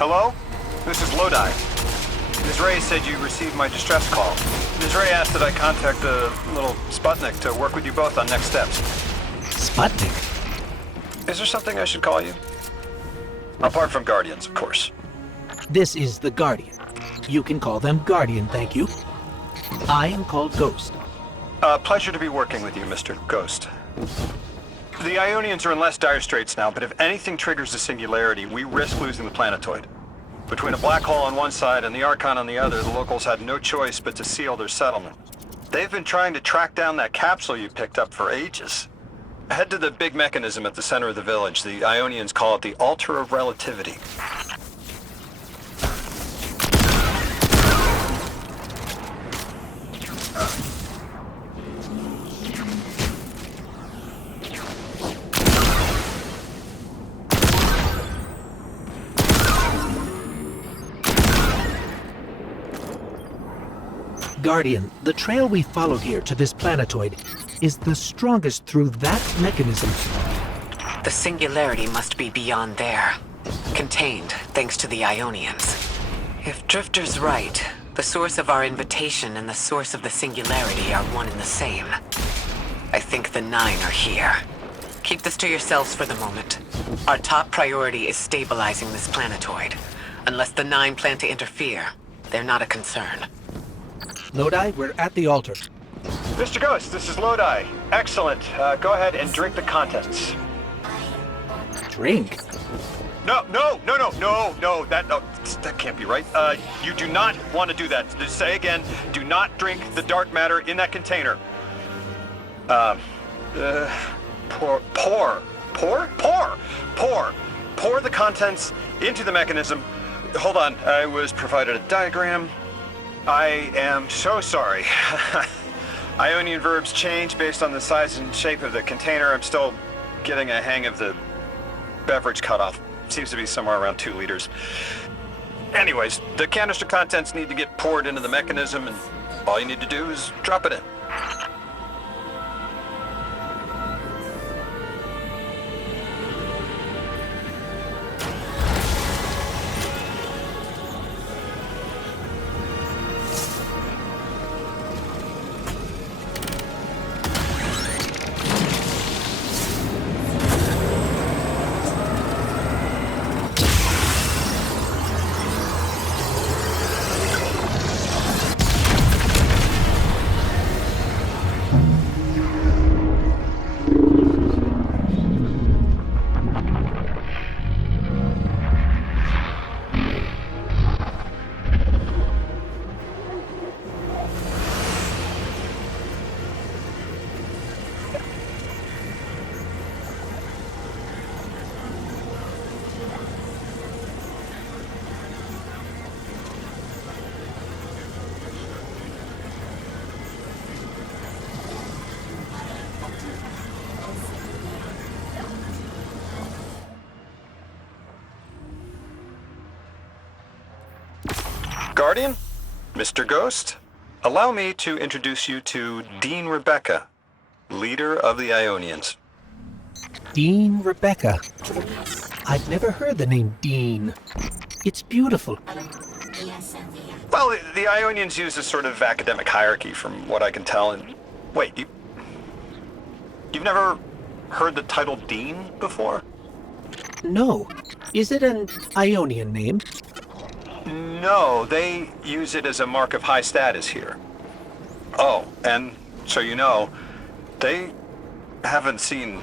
Hello? This is Lodi. Ms. Ray said you received my distress call. Ms. Ray asked that I contact the little Sputnik to work with you both on next steps. Sputnik? Is there something I should call you? Apart from Guardians, of course. This is the Guardian. You can call them Guardian, thank you. I am called Ghost. Pleasure to be working with you, Mr. Ghost. The Ionians are in less dire straits now, but if anything triggers the singularity, we risk losing the planetoid. Between a black hole on one side and the Archon on the other, the locals had no choice but to seal their settlement. They've been trying to track down that capsule you picked up for ages. Head to the big mechanism at the center of the village. The Ionians call it the Altar of Relativity. Guardian, the trail we followed here to this planetoid is the strongest through that mechanism. The singularity must be beyond there. Contained, thanks to the Ionians. If Drifter's right, the source of our invitation and the source of the singularity are one and the same. I think the Nine are here. Keep this to yourselves for the moment. Our top priority is stabilizing this planetoid. Unless the Nine plan to interfere, they're not a concern. Lodi, we're at the altar. Mr. Ghost, this is Lodi. Excellent. Go ahead and drink the contents. Drink? No, that can't be right. You do not want to do that. Just say again, do not drink the dark matter in that container. Pour the contents into the mechanism. Hold on, I was provided a diagram. I am so sorry. Ionian verbs change based on the size and shape of the container. I'm still getting a hang of the beverage cutoff. Seems to be somewhere around 2 liters. Anyways, the canister contents need to get poured into the mechanism, and all you need to do is drop it in. Guardian, Mr. Ghost, allow me to introduce you to Dean Rebecca, leader of the Ionians. Dean Rebecca. I've never heard the name Dean. It's beautiful. Well, the Ionians use a sort of academic hierarchy from what I can tell, and... Wait, you've never heard the title Dean before? No. Is it an Ionian name? No, they use it as a mark of high status here. Oh, and so you know, they haven't seen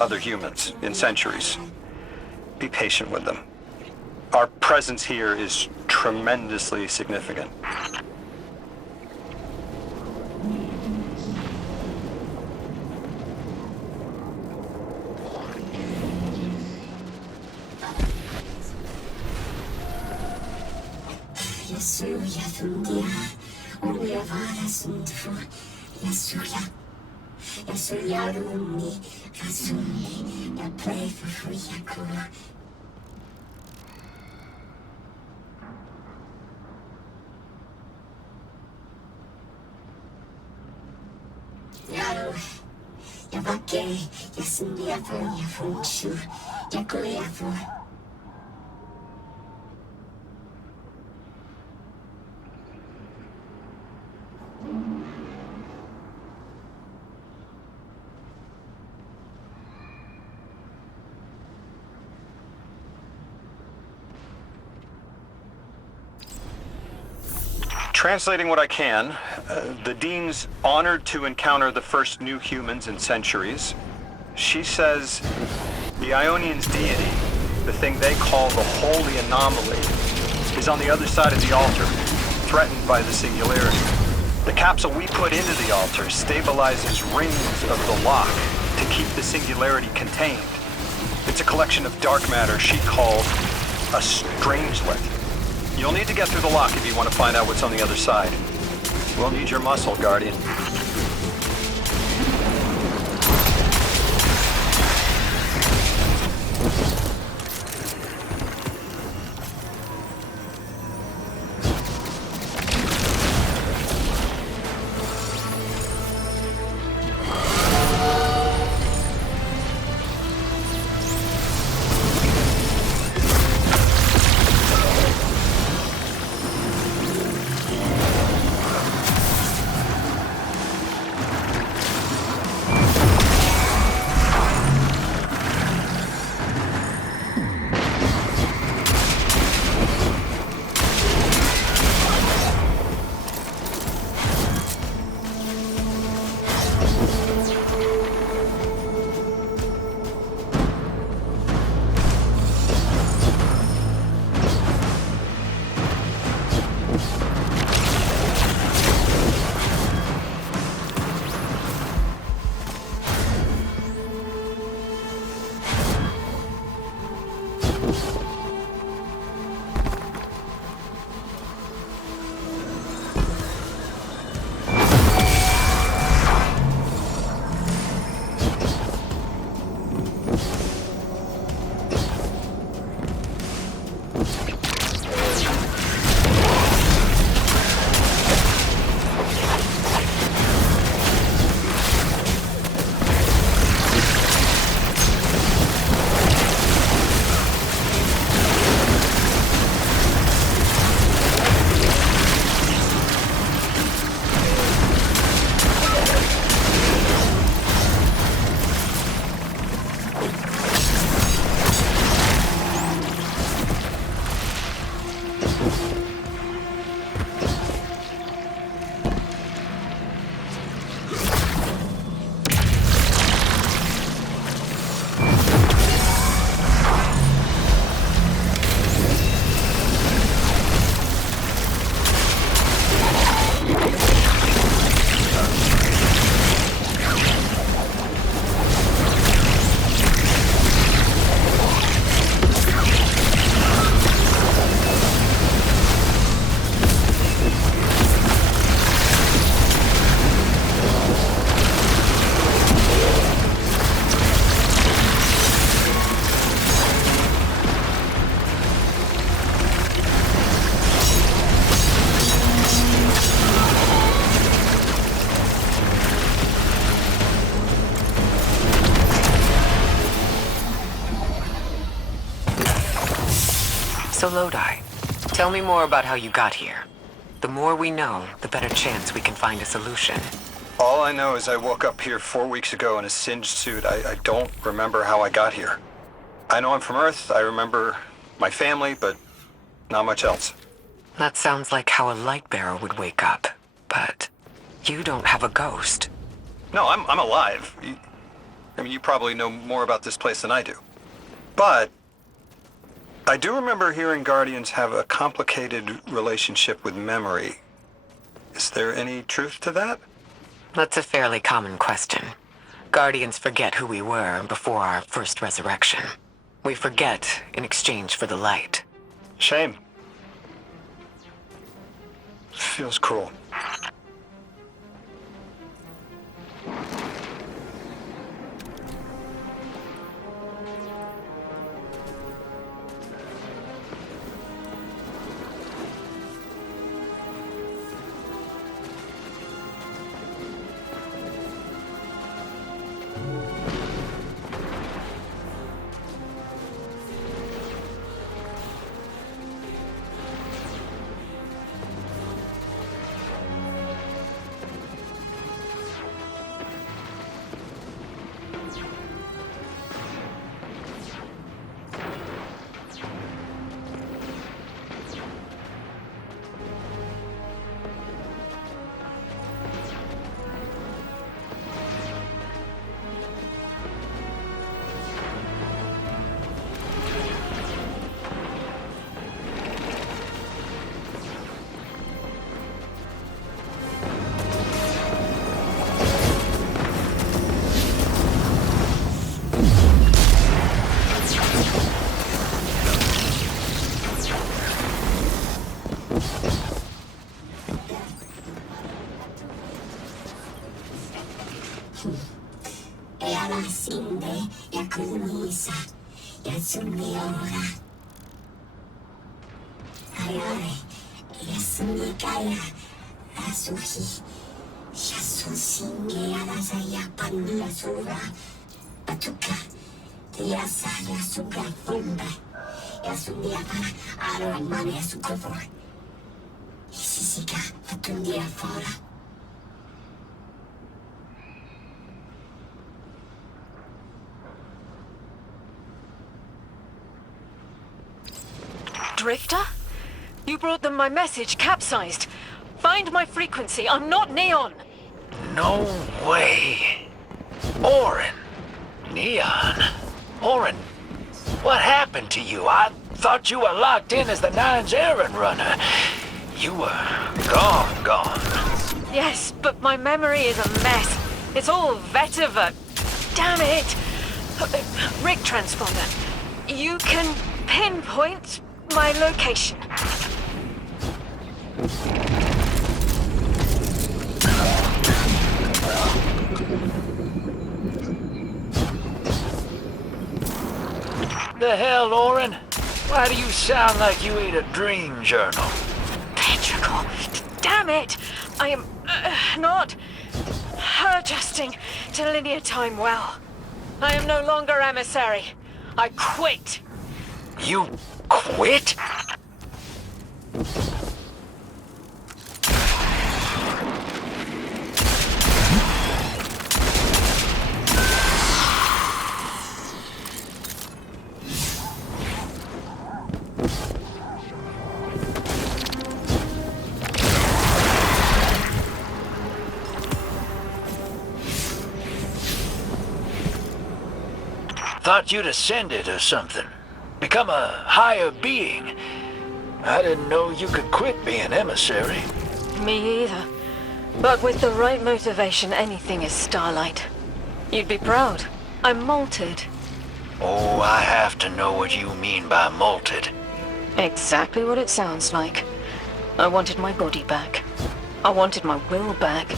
other humans in centuries. Be patient with them. Our presence here is tremendously significant. Translating what I can, the Dean's honored to encounter the first new humans in centuries. She says the Ionians' deity, the thing they call the Holy Anomaly, is on the other side of the altar, threatened by the Singularity. The capsule we put into the altar stabilizes rings of the lock to keep the Singularity contained. It's a collection of dark matter she called a Strangelet. You'll need to get through the lock if you want to find out what's on the other side. We'll need your muscle, Guardian. So Lodi, tell me more about how you got here. The more we know, the better chance we can find a solution. All I know is I woke up here 4 weeks ago in a singed suit. I don't remember how I got here. I know I'm from Earth. I remember my family, but not much else. That sounds like how a light bearer would wake up. But you don't have a ghost. No, I'm alive. You probably know more about this place than I do. But I do remember hearing Guardians have a complicated relationship with memory. Is there any truth to that? That's a fairly common question. Guardians forget who we were before our first resurrection. We forget in exchange for the light. Shame. Feels cruel. E alla sinde ja kuuluisa ja sunniora. Kajare ja sunnikaya asuhi. Ja sun singe alasa ja pannia sura. Patuka tiasa ja suga fumbe. Ja sunnia para aro mane ja sukavor. Isisika patundia fora. Drifter? You brought them my message, capsized. Find my frequency. I'm not Neon. No way. Orin. Neon. Orin, what happened to you? I thought you were locked in as the Nine's errand runner. You were gone. Yes, but my memory is a mess. It's all vetiver. Damn it! Rig transponder. You can pinpoint my location. The hell, Orin? Why do you sound like you ate a dream journal? Petrichor. Damn it! I am not adjusting to linear time well. I am no longer emissary. I quit. You quit? Thought you'd ascended or something. Become a higher being. I didn't know you could quit being emissary. Me either. But with the right motivation, anything is Starlight. You'd be proud. I'm malted. Oh, I have to know what you mean by malted. Exactly what it sounds like. I wanted my body back. I wanted my will back.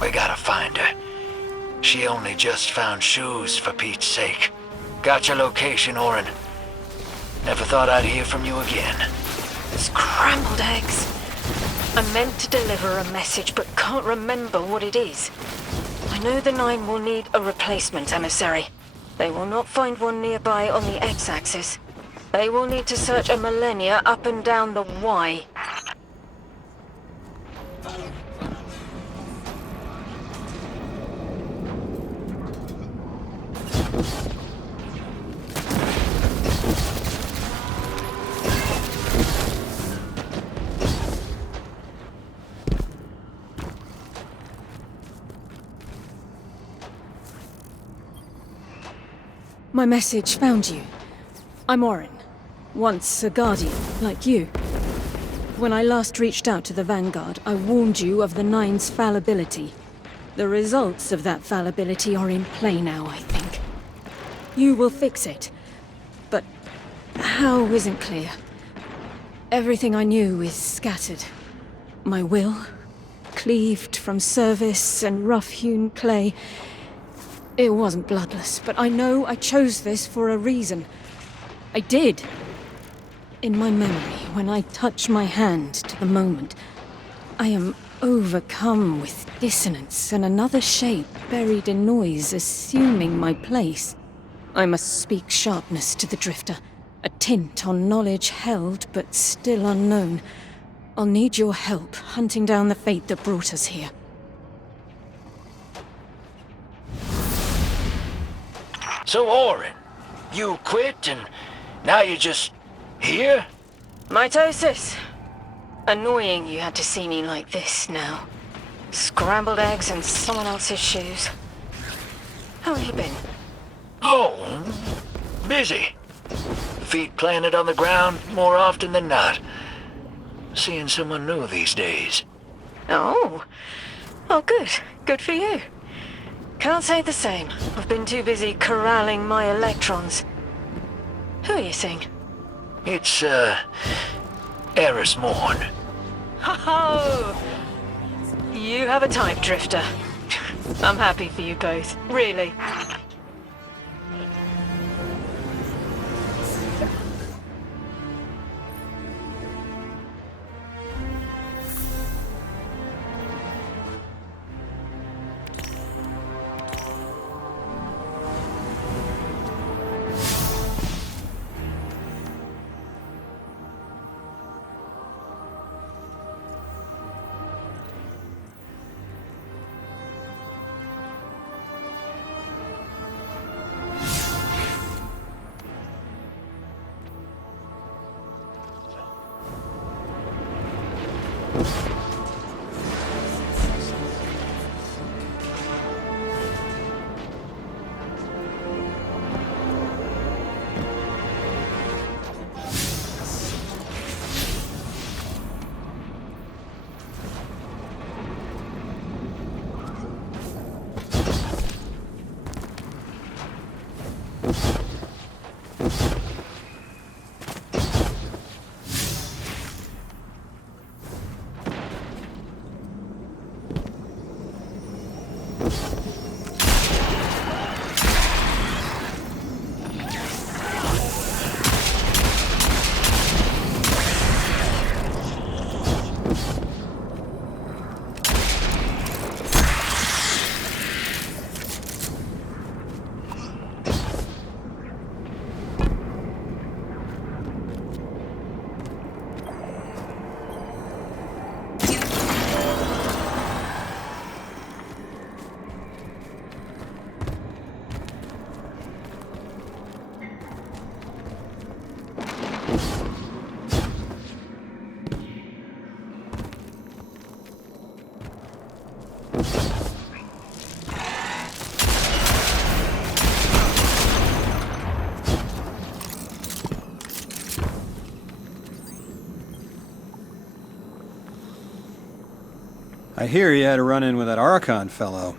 We gotta find her. She only just found shoes, for Pete's sake. Got your location, Orin. Never thought I'd hear from you again. Scrambled eggs. I meant to deliver a message, but can't remember what it is. I know the Nine will need a replacement emissary. They will not find one nearby on the X-axis. They will need to search a millennia up and down the Y. My message found you. I'm Orin, once a Guardian, like you. When I last reached out to the Vanguard, I warned you of the Nine's fallibility. The results of that fallibility are in play now, I think. You will fix it, but how isn't clear. Everything I knew is scattered. My will, cleaved from service and rough-hewn clay. It wasn't bloodless, but I know I chose this for a reason. I did. In my memory, when I touch my hand to the moment, I am overcome with dissonance and another shape buried in noise assuming my place. I must speak sharpness to the Drifter. A tint on knowledge held, but still unknown. I'll need your help hunting down the fate that brought us here. So, Orin, you quit and now you're just here? Mitosis. Annoying you had to see me like this now. Scrambled eggs in someone else's shoes. How have you been? Oh, busy. Feet planted on the ground more often than not. Seeing someone new these days. Oh. Oh, good. Good for you. Can't say the same. I've been too busy corralling my electrons. Who are you seeing? It's, Eris Morn. Ho-ho! You have a type, Drifter. I'm happy for you both. Really. I hear he had a run-in with that Archon fellow.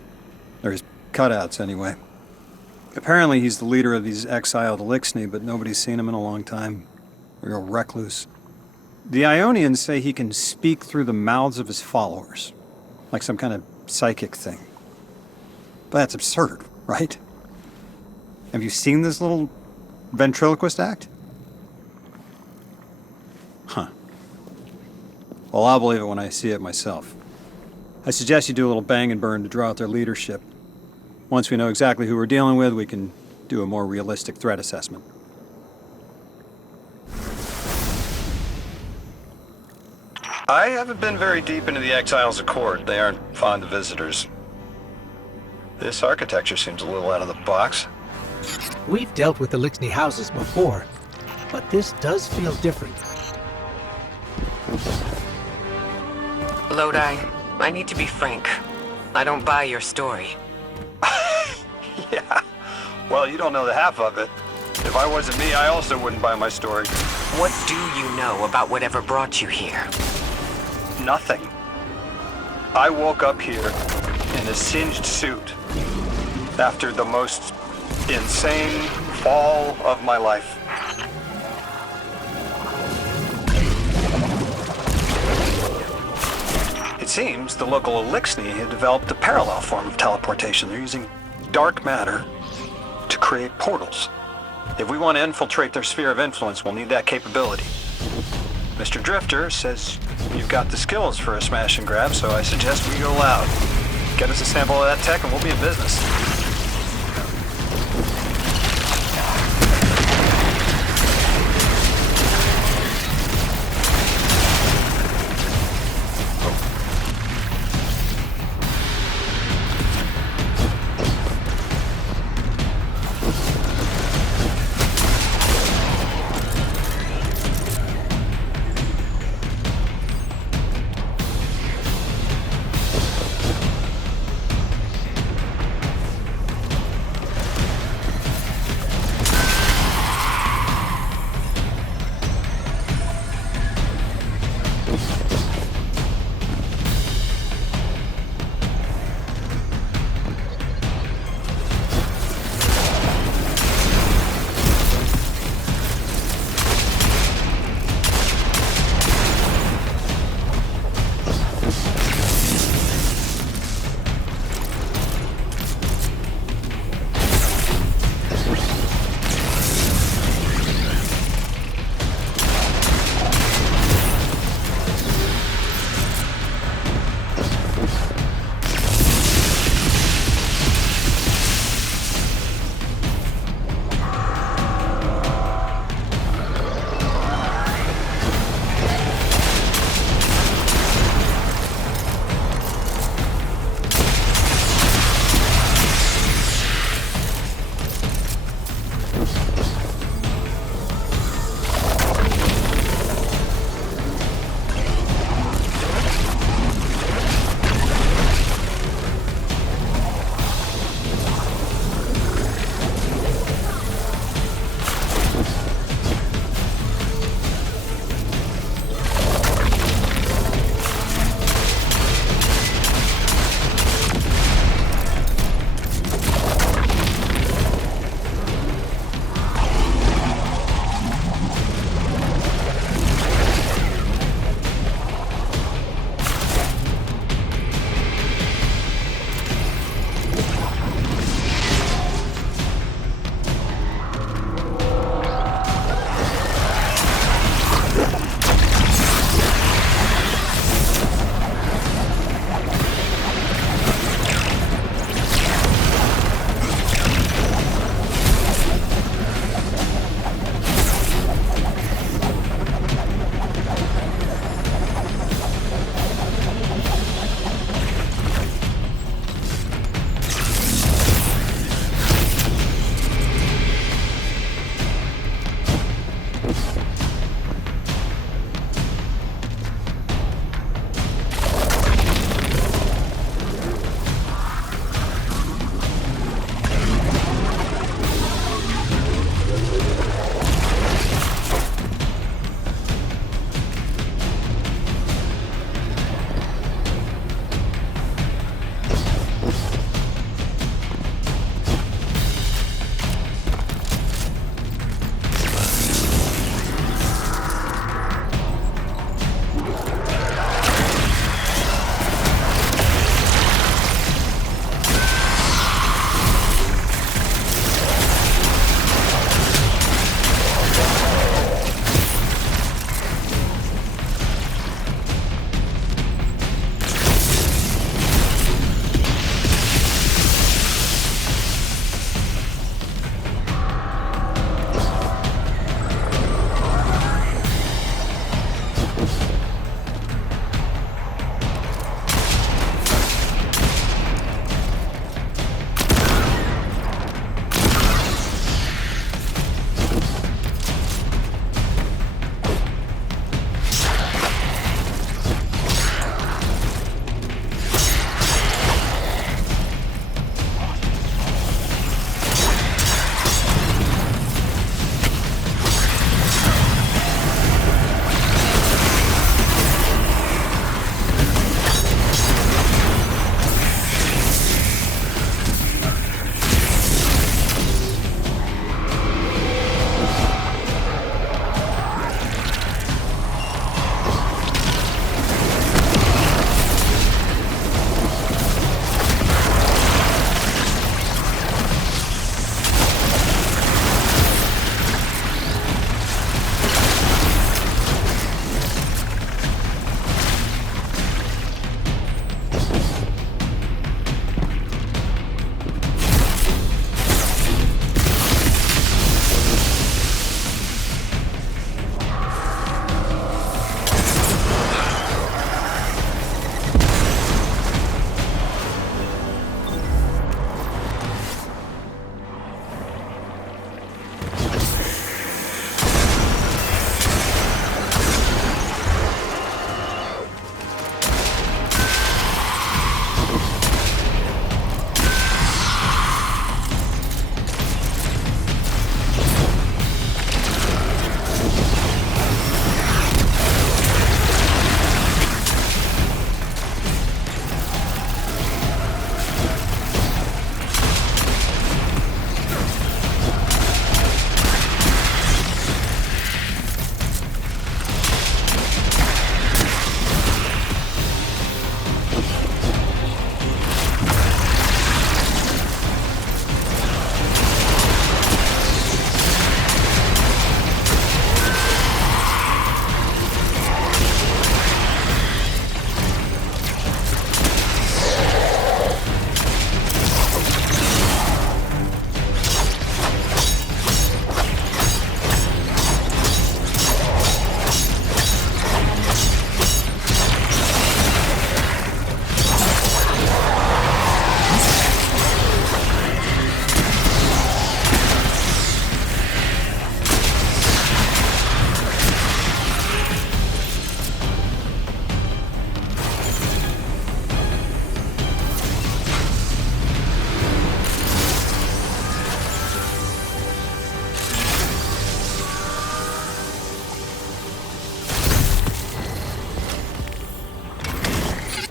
Or his cutouts, anyway. Apparently he's the leader of these exiled Elixni, but nobody's seen him in a long time. A real recluse. The Ionians say he can speak through the mouths of his followers. Like some kind of psychic thing. But that's absurd, right? Have you seen this little ventriloquist act? Huh. Well, I'll believe it when I see it myself. I suggest you do a little bang and burn to draw out their leadership. Once we know exactly who we're dealing with, we can do a more realistic threat assessment. I haven't been very deep into the Exiles Accord. They aren't fond of visitors. This architecture seems a little out of the box. We've dealt with Elixni houses before, but this does feel different. Lodi, I need to be frank. I don't buy your story. Yeah. Well, you don't know the half of it. If I wasn't me, I also wouldn't buy my story. What do you know about whatever brought you here? Nothing. I woke up here in a singed suit after the most insane fall of my life. It seems the local Elixni had developed a parallel form of teleportation. They're using dark matter to create portals. If we want to infiltrate their sphere of influence, we'll need that capability. Mr. Drifter says you've got the skills for a smash and grab, so I suggest we go loud. Get us a sample of that tech and we'll be in business.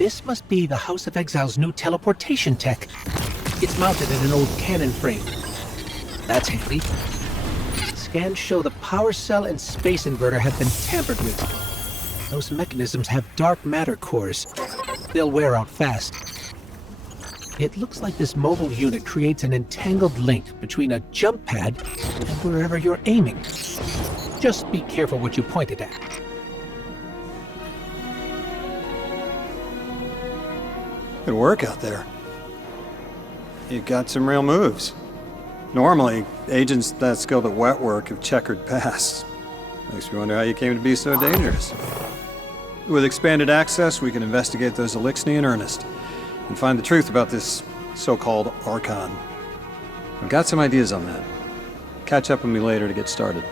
This must be the House of Exile's new teleportation tech. It's mounted in an old cannon frame. That's handy. Scans show the power cell and space inverter have been tampered with. Those mechanisms have dark matter cores. They'll wear out fast. It looks like this mobile unit creates an entangled link between a jump pad and wherever you're aiming. Just be careful what you point it at. Good work out there. You got some real moves. Normally, agents that skilled at wet work have checkered pasts. Makes me wonder how you came to be so dangerous. With expanded access, we can investigate those Elixni in earnest and find the truth about this so-called Archon. I've got some ideas on that. Catch up with me later to get started.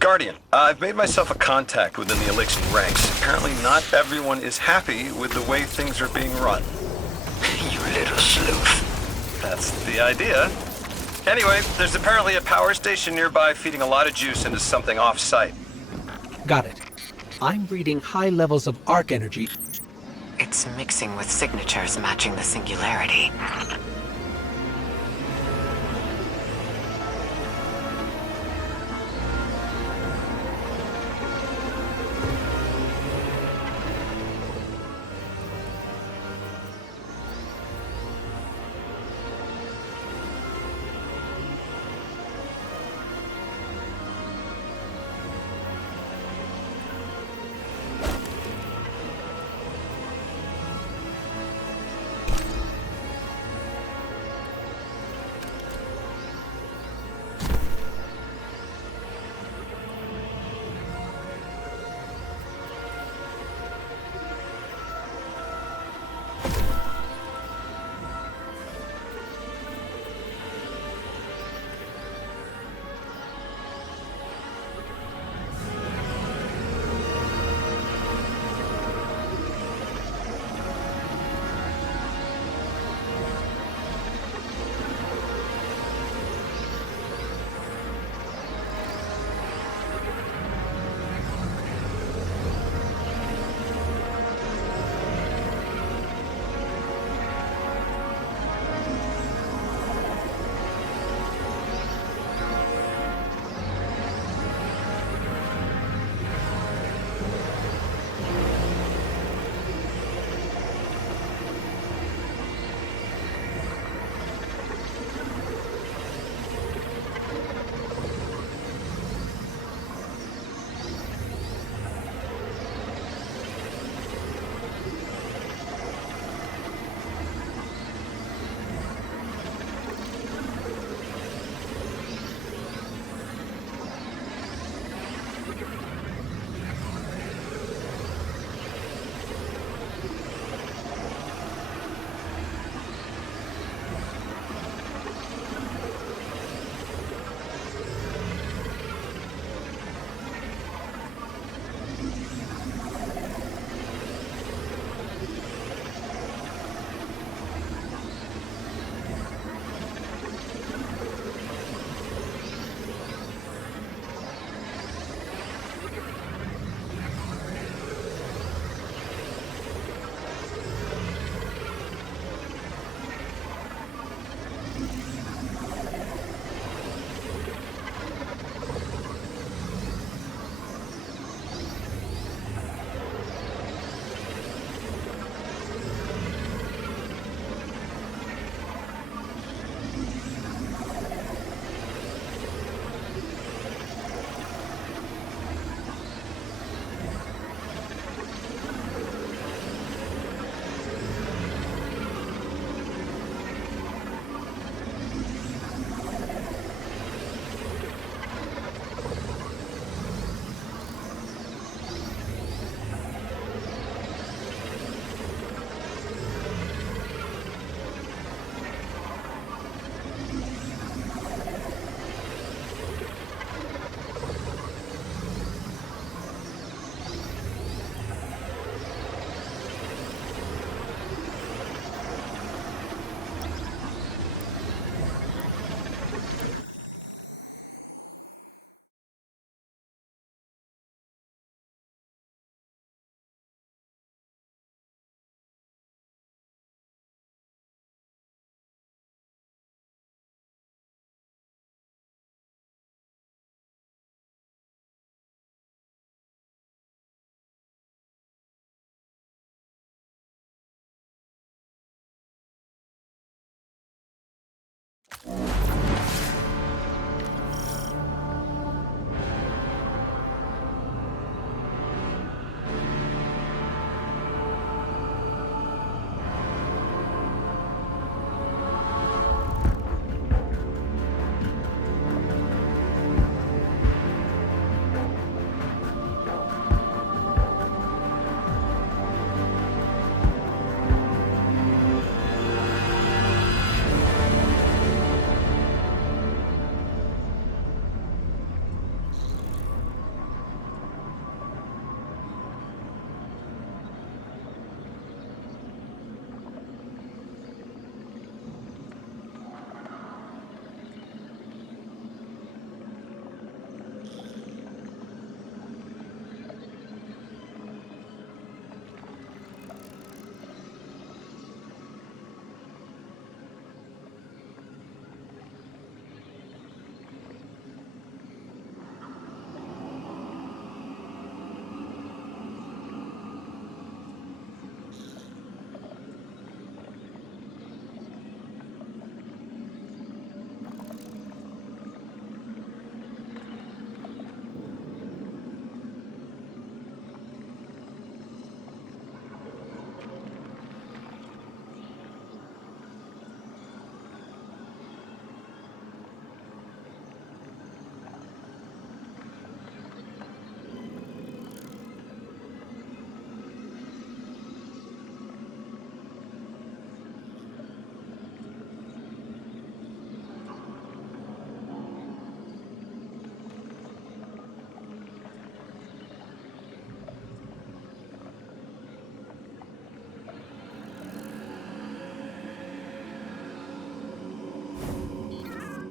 Guardian, I've made myself a contact within the Elixir ranks. Apparently not everyone is happy with the way things are being run. You little sleuth. That's the idea. Anyway, there's apparently a power station nearby feeding a lot of juice into something off-site. Got it. I'm reading high levels of arc energy. It's mixing with signatures matching the singularity.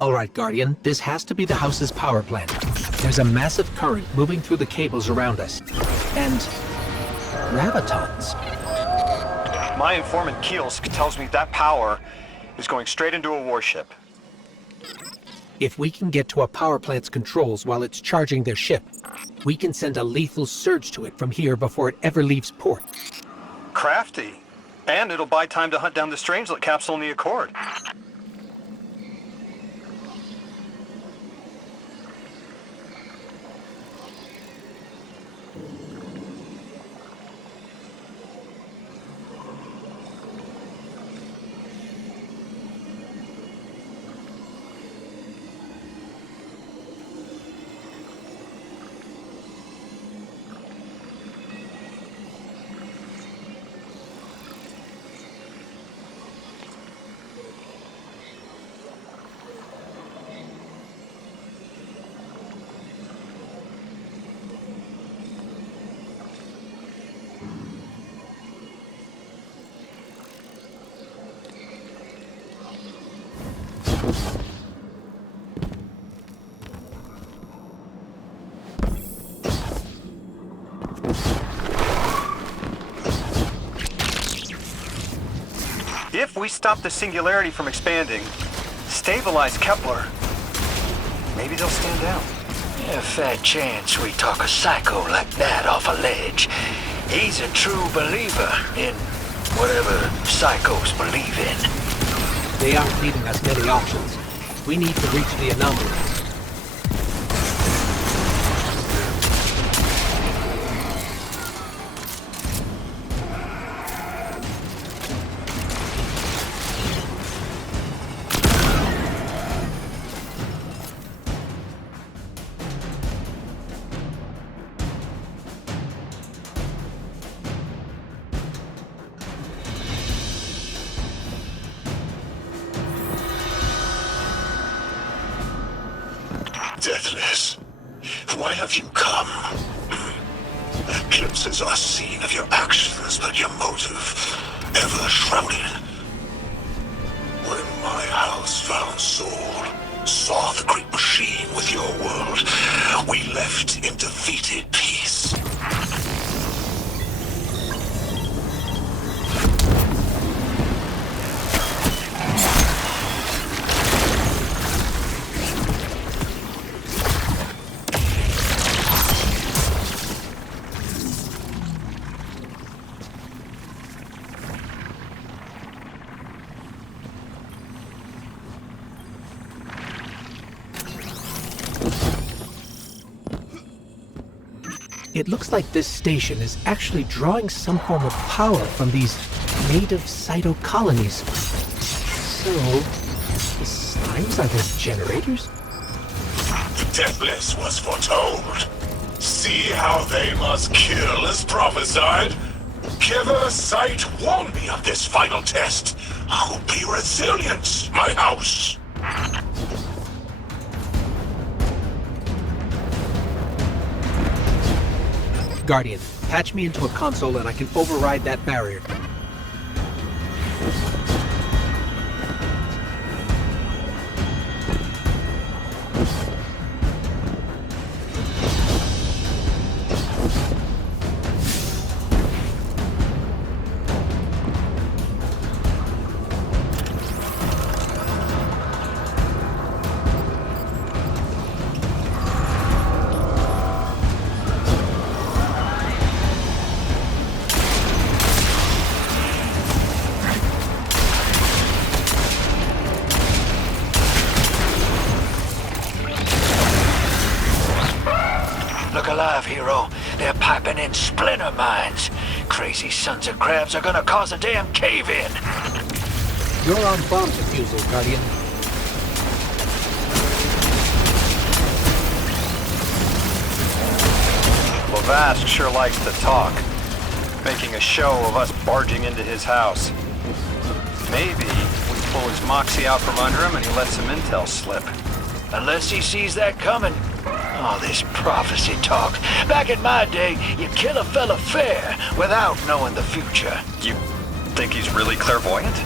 All right, Guardian, this has to be the house's power plant. There's a massive current moving through the cables around us. And gravitons. My informant Kielsk tells me that power is going straight into a warship. If we can get to a power plant's controls while it's charging their ship, we can send a lethal surge to it from here before it ever leaves port. Crafty. And it'll buy time to hunt down the Strangelet capsule in the Accord. If we stop the singularity from expanding, stabilize Kepler, maybe they'll stand down. A fat chance we talk a psycho like that off a ledge. He's a true believer in whatever psychos believe in. They aren't leaving us many options. We need to reach the anomaly. Deathless, why have you come? Glimpses are seen of your actions, but your motive ever shrouded. When my house found Soul, saw the great machine with your world, we left in defeated peace. It looks like this station is actually drawing some form of power from these native cytocolonies. So, the slimes are the generators? The Deathless was foretold. See how they must kill as prophesied? Kiver Sight warned me of this final test. I'll be resilient, my house. Guardian, patch me into a console and I can override that barrier. Look alive, hero. They're piping in splinter mines. Crazy sons of crabs are gonna cause a damn cave-in. You're on bomb defusal, Guardian. Lavast sure likes to talk, making a show of us barging into his house. Maybe we pull his moxie out from under him and he lets some intel slip. Unless he sees that coming. All this prophecy talk. Back in my day, you kill a fella fair without knowing the future. You think he's really clairvoyant?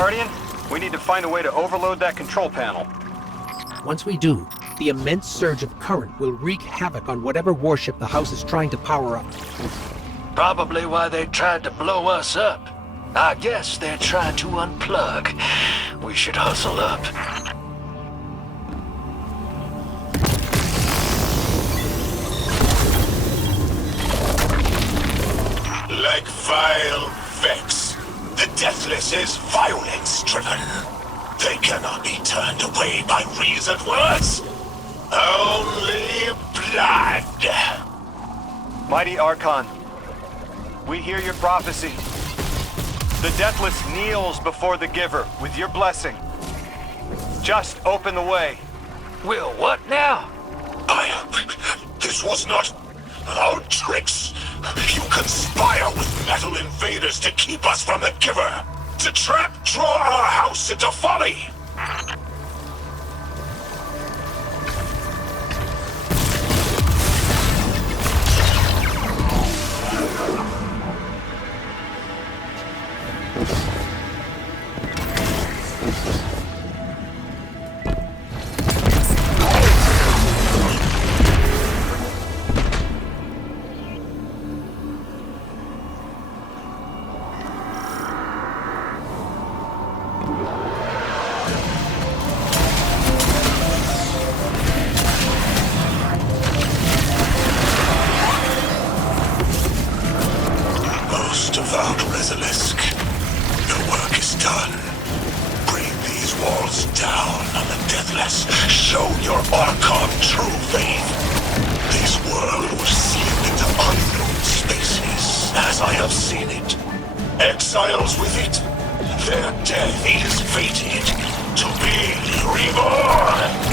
Guardian, we need to find a way to overload that control panel. Once we do, the immense surge of current will wreak havoc on whatever warship the house is trying to power up. Probably why they tried to blow us up. I guess they're trying to unplug. We should hustle up. Like vile Vex, the Deathless is violence-driven. They cannot be turned away by reasoned words. Only blood. Mighty Archon, we hear your prophecy. The Deathless kneels before the Giver with your blessing. Just open the way. Will what now? This was not our tricks. You conspire with metal invaders to keep us from the Giver. To draw our house into folly. Most devout Resilisk, your work is done. Bring these walls down on the Deathless. Show your Archon true faith. This world was sealed into unknown spaces, as I have seen it. Exiles with it. Their death is fated to be reborn.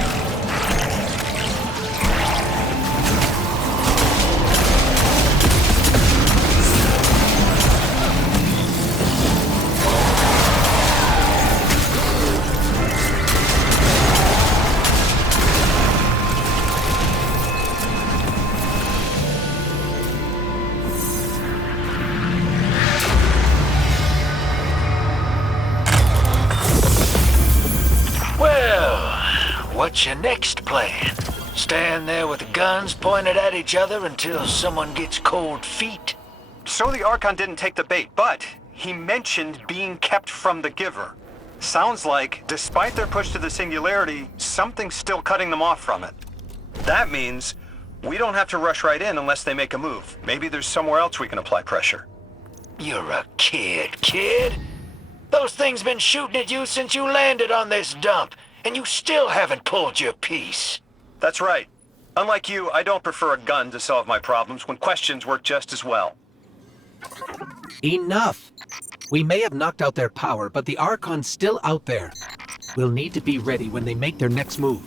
What's your next plan? Stand there with the guns pointed at each other until someone gets cold feet? So the Archon didn't take the bait, but he mentioned being kept from the Giver. Sounds like, despite their push to the Singularity, something's still cutting them off from it. That means we don't have to rush right in unless they make a move. Maybe there's somewhere else we can apply pressure. You're a kid. Those things been shooting at you since you landed on this dump, and you still haven't pulled your piece. That's right. Unlike you, I don't prefer a gun to solve my problems when questions work just as well. Enough! We may have knocked out their power, but the Archon's still out there. We'll need to be ready when they make their next move.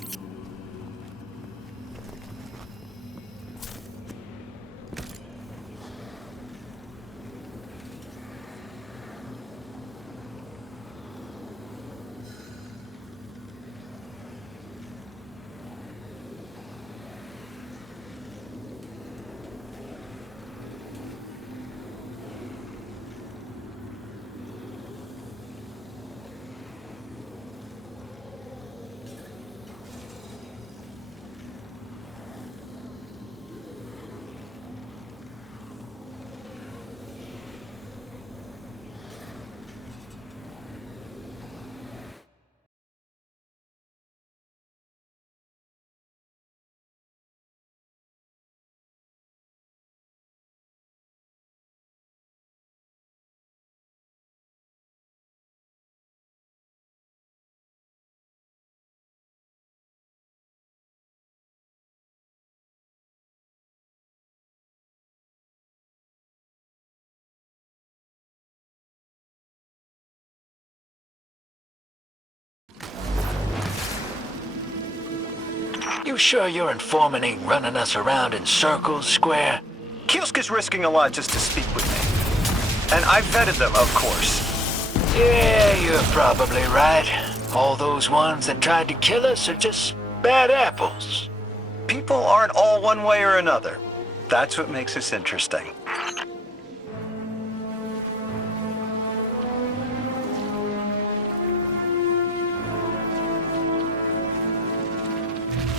You sure your informant ain't running us around in circles, Square? Kielska's risking a lot just to speak with me. And I vetted them, of course. Yeah, you're probably right. All those ones that tried to kill us are just bad apples. People aren't all one way or another. That's what makes us interesting.